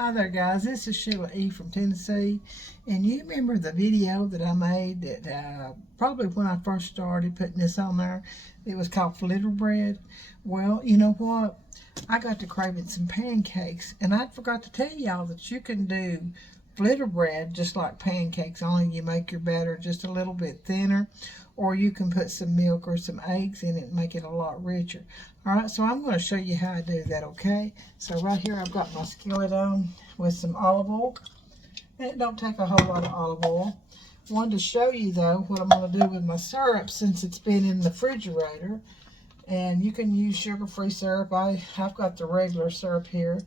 Hi there guys, this is Sheila E. from Tennessee, and you remember the video that I made that probably when I first started putting this on there, it was called Flitter Bread. Well, you know what, I got to craving some pancakes, and I forgot to tell y'all that you can do flitter bread just like pancakes, only you make your batter just a little bit thinner, or you can put some milk or some eggs in it and make it a lot richer. Alright, so I'm going to show you how I do that, okay? So right here I've got my skillet on with some olive oil. And it don't take a whole lot of olive oil. Wanted to show you though what I'm going to do with my syrup since it's been in the refrigerator. And you can use sugar-free syrup. I've got the regular syrup here.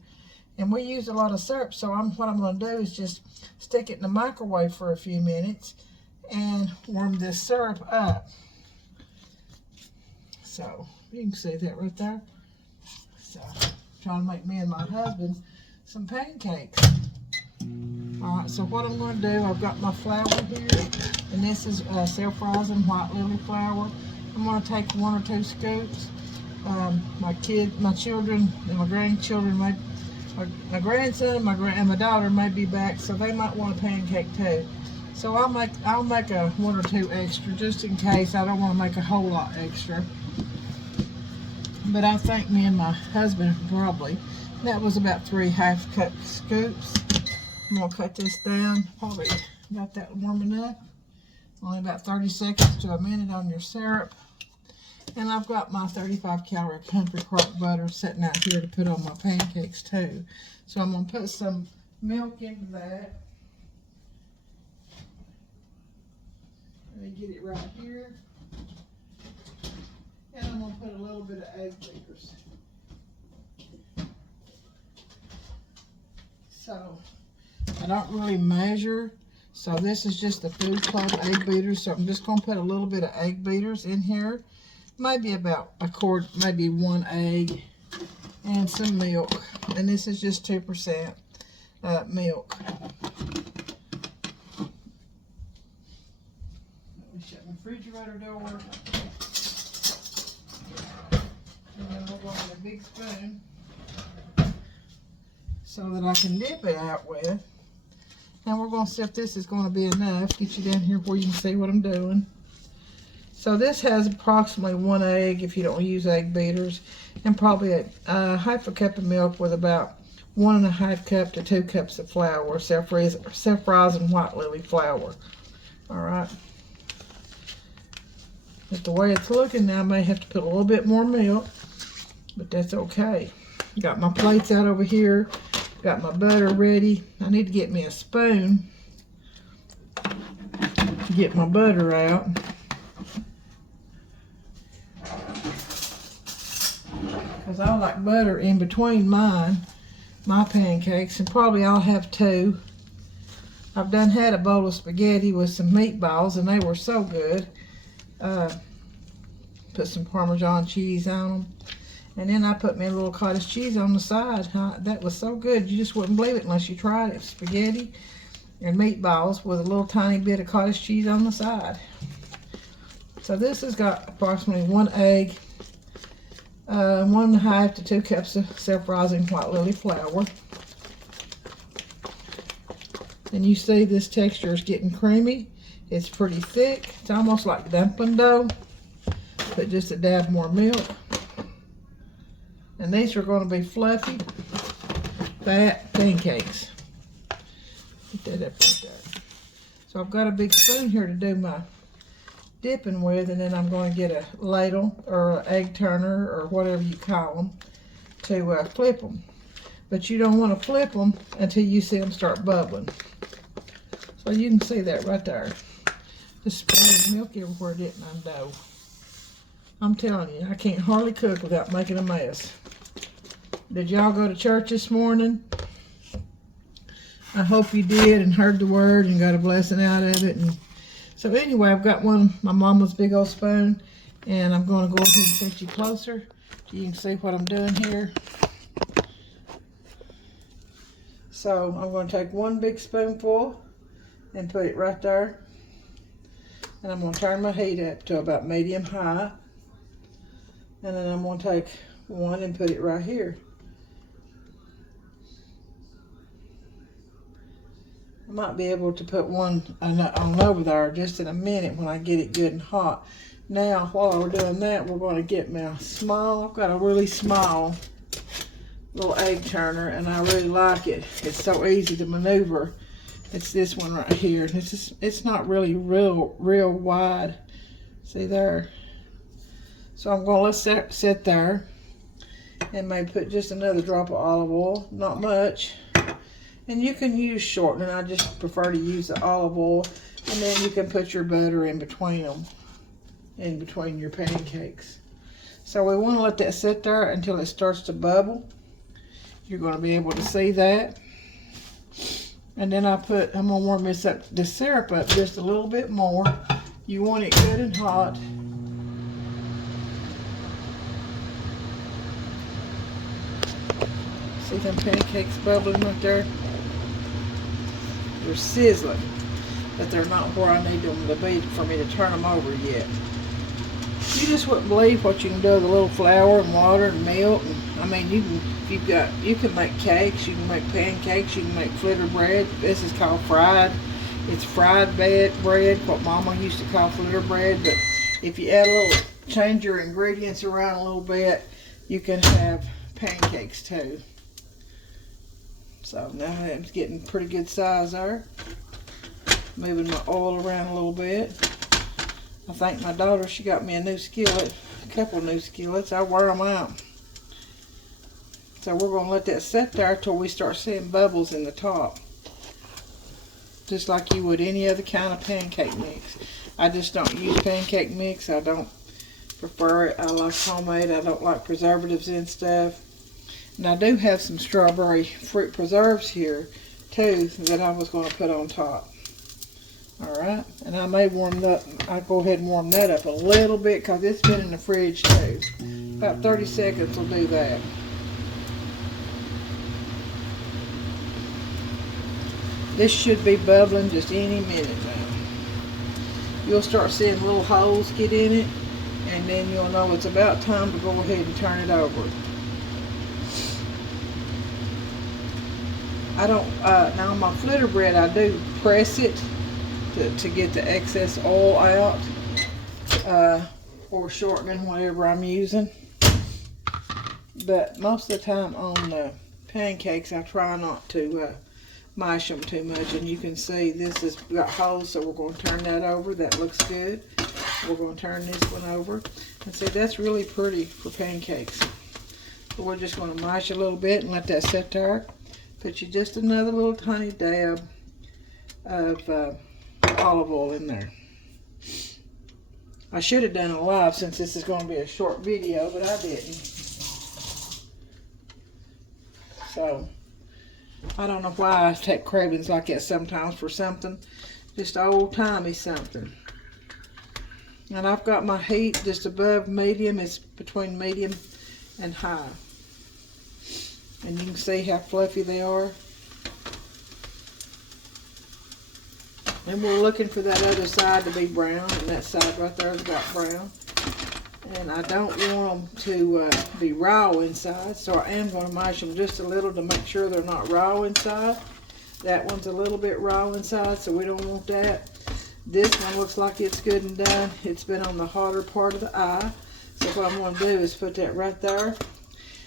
And we use a lot of syrup, so what I'm going to do is just stick it in the microwave for a few minutes and warm this syrup up. So you can see that right there. So trying to make me and my husband some pancakes. Alright, so what I'm going to do, I've got my flour here, and this is self-rising white lily flour. I'm going to take 1 or 2 scoops. My children, and my grandchildren, my grandson and my daughter may be back, so they might want a pancake too. So I'll make a 1 or 2 extra just in case. I don't want to make a whole lot extra. But I think me and my husband probably. That was about 3 half-cup scoops. I'm going to cut this down. Probably got that warm enough. Only about 30 seconds to a minute on your syrup. And I've got my 35-calorie country crock butter sitting out here to put on my pancakes too. So I'm going to put some milk into that. Let me get it right here. And I'm going to put a little bit of egg beaters. So I don't really measure. So this is just the Food Club egg beaters. So I'm just going to put a little bit of egg beaters in here. Maybe about a quart, maybe 1 egg and some milk. And this is just 2% milk. Let me shut my refrigerator door. And then we'll go on a big spoon so that I can dip it out with. And we're going to see if this is going to be enough. Get you down here where you can see what I'm doing. So this has approximately 1 egg if you don't use egg beaters, and probably a half a cup of milk with about 1 1/2 cup to 2 cups of flour, self-rising white lily flour. All right. But the way it's looking now, I may have to put a little bit more milk, but that's okay. Got my plates out over here. Got my butter ready. I need to get me a spoon to get my butter out. Because I like butter in between my pancakes, and probably I'll have 2. I've done had a bowl of spaghetti with some meatballs, and they were so good. Put some Parmesan cheese on them. And then I put me a little cottage cheese on the side. That was so good, you just wouldn't believe it unless you tried it. Spaghetti and meatballs with a little tiny bit of cottage cheese on the side. So this has got approximately 1 egg, 1 1/2 to 2 cups of self-rising white lily flour. And you see this texture is getting creamy. It's pretty thick. It's almost like dumpling dough. Put just a dab more milk. And these are going to be fluffy, fat pancakes. Put that up like that. So I've got a big spoon here to do my dipping with, and then I'm going to get a ladle or an egg turner or whatever you call them to flip them. But you don't want to flip them until you see them start bubbling. So you can see that right there. Just spraying milk everywhere, didn't I? Dough. I'm telling you, I can't hardly cook without making a mess. Did y'all go to church this morning? I hope you did and heard the word and got a blessing out of it. And so anyway, I've got my mama's big old spoon, and I'm going to go ahead and set you closer so you can see what I'm doing here. So I'm going to take 1 big spoonful and put it right there. And I'm going to turn my heat up to about medium high. And then I'm going to take 1 and put it right here. might be able to put one on over there just in a minute when I get it good and hot. Now, while we're doing that, we're going to get my small, I've got a really small little egg turner, and I really like it. It's so easy to maneuver. It's this one right here. It's not really real wide. See there? So I'm going to let it sit there and maybe put just another drop of olive oil, not much. And you can use shortening. I just prefer to use the olive oil, and then you can put your butter in between them, in between your pancakes. So we want to let that sit there until it starts to bubble. You're going to be able to see that. And then I'm going to warm this syrup up just a little bit more. You want it good and hot. See them pancakes bubbling right there? They're sizzling, but they're not where I need them to be for me to turn them over yet. You just wouldn't believe what you can do with a little flour and water and milk. And, I mean, you can make cakes, you can make pancakes, you can make fritter bread. This is called fried. It's fried bread, what Mama used to call fritter bread. But if you add a little, change your ingredients around a little bit, you can have pancakes too. So now it's getting pretty good size there. Moving my oil around a little bit. I think my daughter, she got me a new skillet, a couple of new skillets. I wear them out. So we're going to let that sit there till we start seeing bubbles in the top. Just like you would any other kind of pancake mix. I just don't use pancake mix. I don't prefer it. I like homemade. I don't like preservatives and stuff. And I do have some strawberry fruit preserves here too that I was going to put on top. Alright, and I may warm that, I'll go ahead and warm that up a little bit because it's been in the fridge too. About 30 seconds will do that. This should be bubbling just any minute now. You'll start seeing little holes get in it, and then you'll know it's about time to go ahead and turn it over. I don't, now on my fritter bread I do press it to get the excess oil out, or shortening, whatever I'm using. But most of the time on the pancakes I try not to mash them too much. And you can see this has got holes, so we're going to turn that over. That looks good. We're going to turn this one over. And see, that's really pretty for pancakes. So we're just going to mash a little bit and let that sit there. Put you just another little tiny dab of olive oil in there. I should have done it live since this is going to be a short video, but I didn't. So, I don't know why I take cravings like that sometimes for something. Just old-timey something. And I've got my heat just above medium. It's between medium and high. And you can see how fluffy they are. And we're looking for that other side to be brown, and that side right there is about brown. And I don't want them to be raw inside, so I am going to mash them just a little to make sure they're not raw inside. That one's a little bit raw inside, so we don't want that. This one looks like it's good and done. It's been on the hotter part of the eye. So what I'm going to do is put that right there.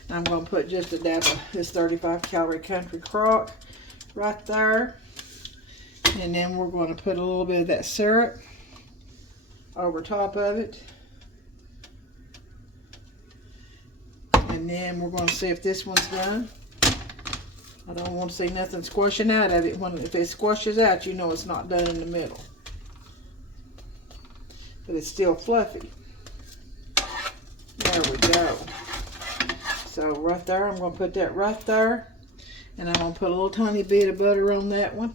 I'm going to put just a dab of this 35 calorie country crock right there. And then we're going to put a little bit of that syrup over top of it. And then we're going to see if this one's done. I don't want to see nothing squashing out of it. If it squashes out, you know it's not done in the middle. But it's still fluffy. There we go. So right there, I'm going to put that right there. And I'm going to put a little tiny bit of butter on that one.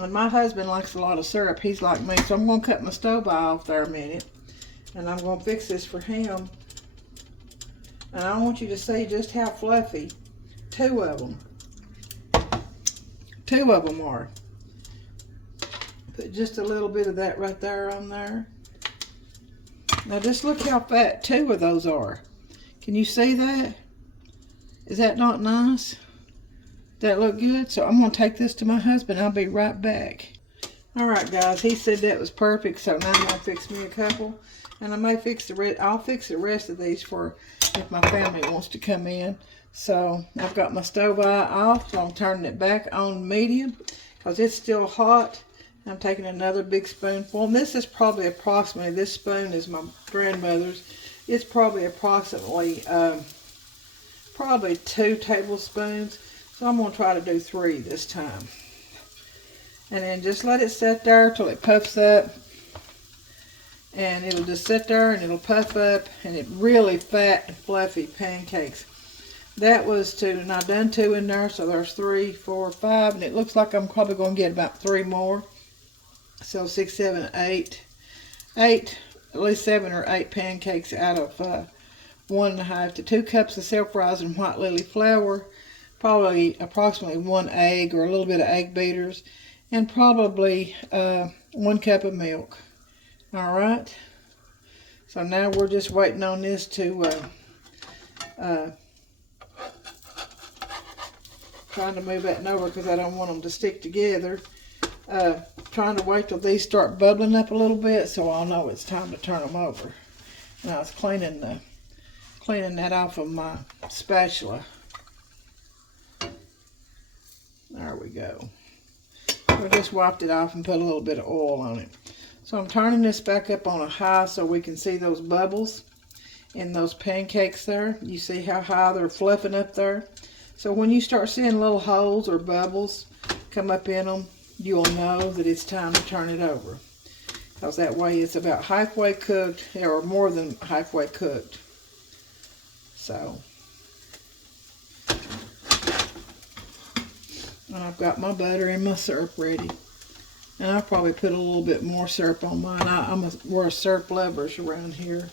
And my husband likes a lot of syrup. He's like me. So I'm going to cut my stove off there a minute. And I'm going to fix this for him. And I want you to see just how fluffy two of them are. Put just a little bit of that right there on there. Now just look how fat two of those are. Can you see that? Is that not nice? That look good? So I'm going to take this to my husband. I'll be right back. Alright guys, he said that was perfect, so now I'm going to fix me a couple. And I may fix the rest. I'll fix the rest of these for if my family wants to come in. So I've got my stove eye off, so I'm turning it back on medium because it's still hot. I'm taking another big spoonful. And this is probably approximately, this spoon is my grandmother's. It's probably approximately, probably 2 tablespoons. So I'm going to try to do 3 this time. And then just let it sit there till it puffs up. And it'll just sit there and it'll puff up. And it's really fat and fluffy pancakes. That was 2, and I've done 2 in there, so there's 3, 4, 5, and it looks like I'm probably going to get about 3 more. So 6, 7, 8, at least 7 or 8 pancakes out of 1.5 to 2 cups of self-rising white lily flour, probably approximately 1 egg or a little bit of egg beaters, and probably 1 cup of milk. All right. So now we're just waiting on this to trying to move that over because I don't want them to stick together. Trying to wait till these start bubbling up a little bit so I'll know it's time to turn them over. And I was cleaning that off of my spatula. There we go. I just wiped it off and put a little bit of oil on it. So I'm turning this back up on a high so we can see those bubbles in those pancakes there. You see how high they're fluffing up there? So when you start seeing little holes or bubbles come up in them, you'll know that it's time to turn it over. Because that way it's about halfway cooked, or more than halfway cooked. So, and I've got my butter and my syrup ready. And I'll probably put a little bit more syrup on mine. We're syrup lovers around here.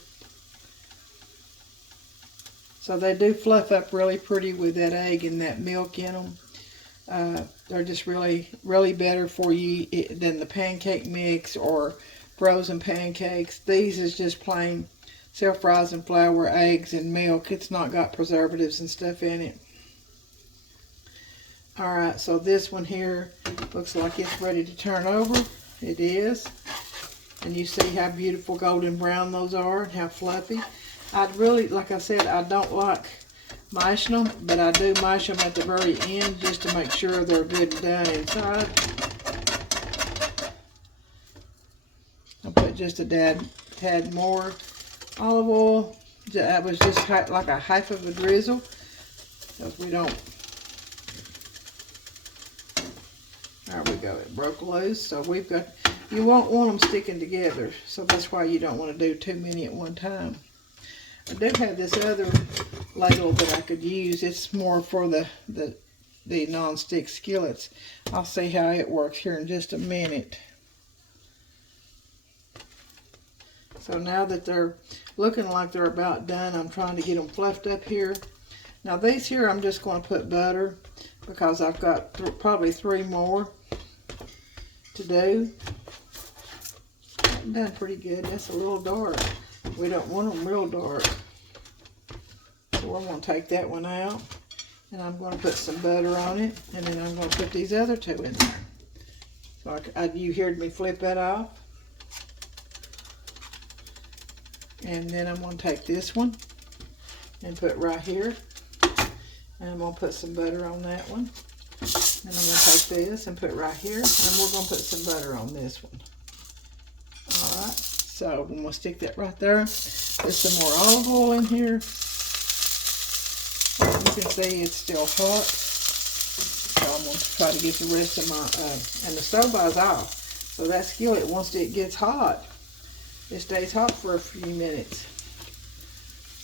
So they do fluff up really pretty with that egg and that milk in them. They're just really, really better for you than the pancake mix or frozen pancakes. These is just plain self-rising flour, eggs, and milk. It's not got preservatives and stuff in it. Alright, so this one here looks like it's ready to turn over. It is. And you see how beautiful golden brown those are and how fluffy. I'd really, like I said, I don't like mashing them, but I do mash them at the very end just to make sure they're good and done inside. I'll put just a tad more olive oil. That was just like a half of a drizzle, because we don't. There we go. It broke loose. So we've got. You won't want them sticking together, so that's why you don't want to do too many at one time. I do have this other ladle that I could use. It's more for the non-stick skillets. I'll see how it works here in just a minute. So now that they're looking like they're about done, I'm trying to get them fluffed up here. Now these here I'm just going to put butter because I've got probably 3 more to do. I've done pretty good. That's a little dark. We don't want them real dark. So we're going to take that one out. And I'm going to put some butter on it. And then I'm going to put these other 2 in there. So you heard me flip that off. And then I'm going to take this one and put right here. And I'm going to put some butter on that one. And I'm going to take this and put right here. And we're going to put some butter on this one. Alright. So I'm going to stick that right there. There's some more olive oil in here. You can see it's still hot. So I'm going to try to get the rest of my, and the stove is off. So that skillet, once it gets hot, it stays hot for a few minutes.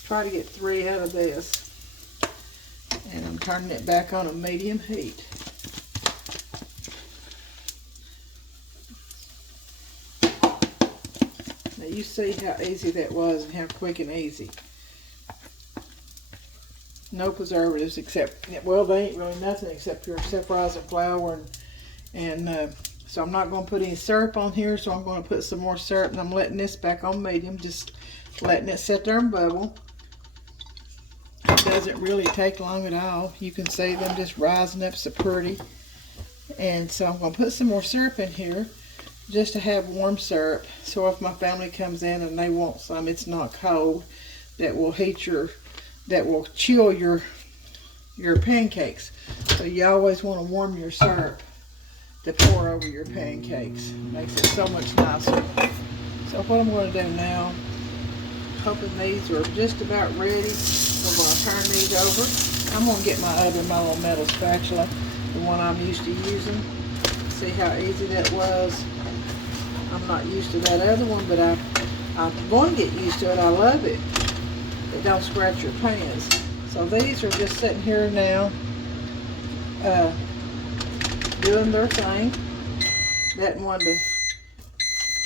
Try to get 3 out of this. And I'm turning it back on a medium heat. Now you see how easy that was and how quick and easy. No preservatives except, well, they ain't really nothing except your self-rising flour. And so I'm not going to put any syrup on here, so I'm going to put some more syrup. And I'm letting this back on medium, just letting it sit there and bubble. It doesn't really take long at all. You can see them just rising up so pretty. And so I'm going to put some more syrup in here just to have warm syrup. So if my family comes in and they want some, it's not cold. That will chill your pancakes. So you always want to warm your syrup to pour over your pancakes. Makes it so much nicer. So what I'm going to do now, hoping these are just about ready, we're going to turn these over. I'm going to get my little metal spatula, the one I'm used to using. See how easy that was? I'm not used to that other one, but I'm going to get used to it. I love it. It don't scratch your pans. So these are just sitting here now, doing their thing. That one to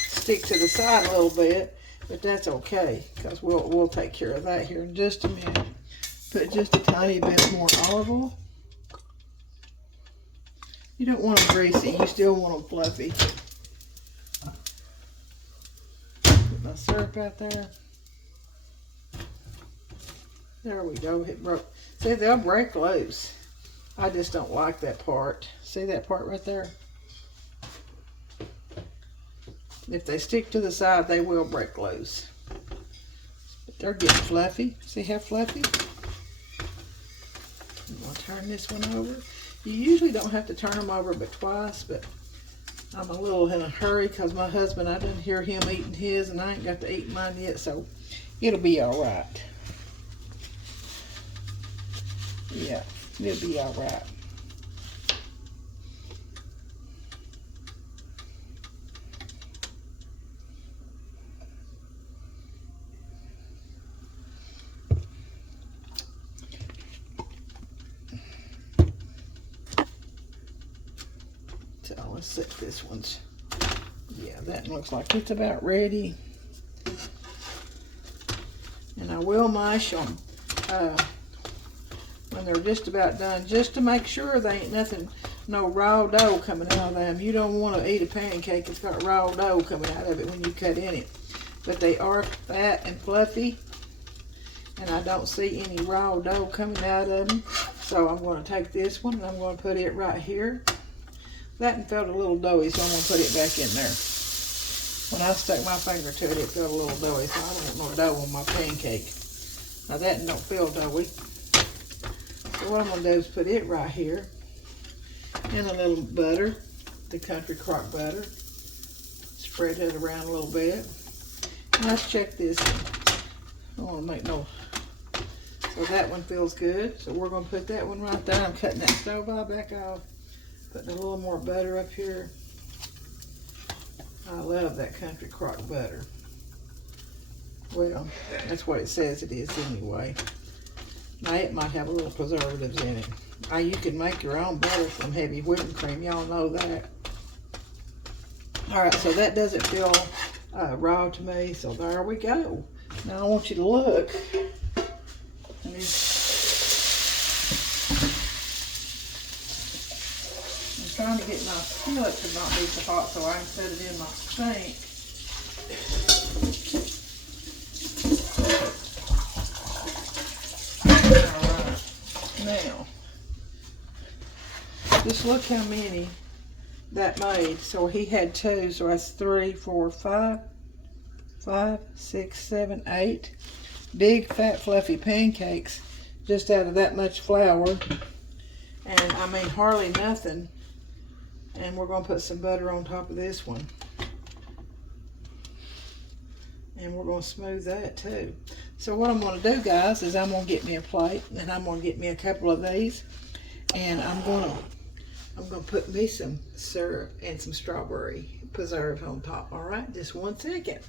stick to the side a little bit, but that's okay, because we'll take care of that here in just a minute. Put just a tiny bit more olive oil. You don't want them greasy, you still want them fluffy. Put my syrup out there. There we go, it broke. See, they'll break loose. I just don't like that part. See that part right there? If they stick to the side, they will break loose. But they're getting fluffy. See how fluffy? I'm going to turn this one over. You usually don't have to turn them over but twice, but I'm a little in a hurry because my husband, I didn't hear him eating his, and I ain't got to eat mine yet, so it'll be all right. Yeah, it'll be all right. So let's set this one's, yeah, that looks like it's about ready. And I will mash them when they're just about done, just to make sure they ain't nothing, no raw dough coming out of them. You don't want to eat a pancake that's got raw dough coming out of it when you cut in it. But they are fat and fluffy, and I don't see any raw dough coming out of them. So I'm going to take this one and I'm going to put it right here. That one felt a little doughy, so I'm going to put it back in there. When I stuck my finger to it, it felt a little doughy, so I don't want no dough on my pancake. Now that one don't feel doughy. So what I'm going to do is put it right here in a little butter, the country crock butter. Spread it around a little bit. And let's check this one. I don't want to make no... So that one feels good. So we're going to put that one right there. I'm cutting that stove eye back off. Putting a little more butter up here. I love that country crock butter. Well, that's what it says it is anyway. Now it might have a little preservatives in it. You can make your own butter from heavy whipping cream. Y'all know that. Alright, so that doesn't feel raw to me. So there we go. Now I want you to look. And trying to get my skillet to not be so hot so I can set it in my sink. Alright, now, just look how many that made. So he had 2, so that's 3, 4, 5, 6, 7, 8 big fat fluffy pancakes just out of that much flour. And I mean hardly nothing. And we're going to put some butter on top of this one. And we're going to smooth that too. So what I'm going to do, guys, is I'm going to get me a plate. And I'm going to get me a couple of these. And I'm going to put me some syrup and some strawberry preserve on top. All right, just 1 second.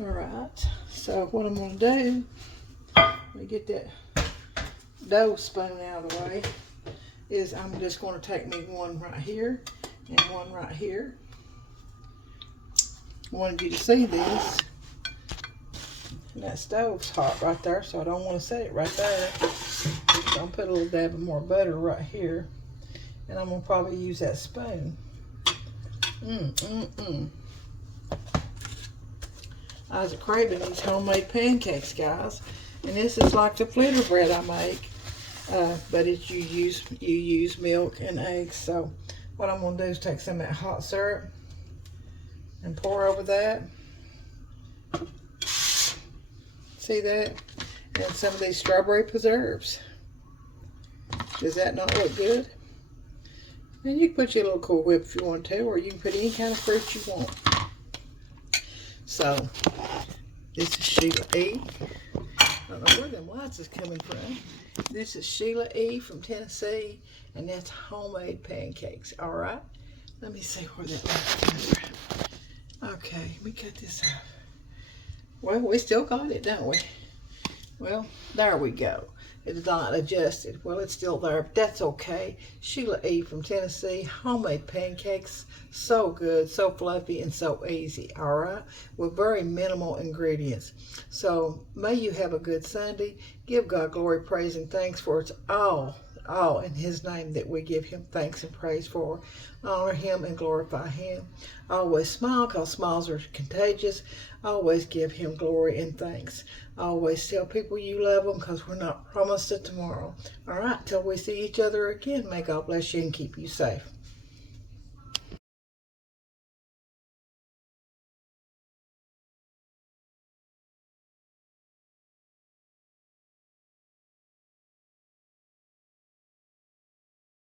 Alright, so what I'm going to do, let me get that dough spoon out of the way, is I'm just going to take me one right here and one right here. I wanted you to see this. And that stove's hot right there, so I don't want to set it right there. So I'll put a little dab of more butter right here. And I'm gonna probably use that spoon. I was craving these homemade pancakes, guys. And this is like the flitter bread I make. But it's you use milk and eggs. So what I'm gonna do is take some of that hot syrup and pour over that. See that? And some of these strawberry preserves. Does that not look good? And you can put your little Cool Whip if you want to, or you can put any kind of fruit you want. So, this is Sheila E. I don't know where them lights is coming from. This is Sheila E. from Tennessee, and that's homemade pancakes. All right? Let me see where that light's coming from. Okay, let me cut this off. Well, we still got it, don't we? Well, there we go. It's not adjusted. Well, it's still there, but that's okay. Sheila E. from Tennessee, homemade pancakes. So good, so fluffy, and so easy, all right? With very minimal ingredients. So, may you have a good Sunday. Give God glory, praise, and thanks, for it's all in His name that we give Him thanks and praise for. Honor Him and glorify Him. Always smile, because smiles are contagious. Always give Him glory and thanks. Always tell people you love them, because we're not promised a tomorrow. All right, till we see each other again, may God bless you and keep you safe.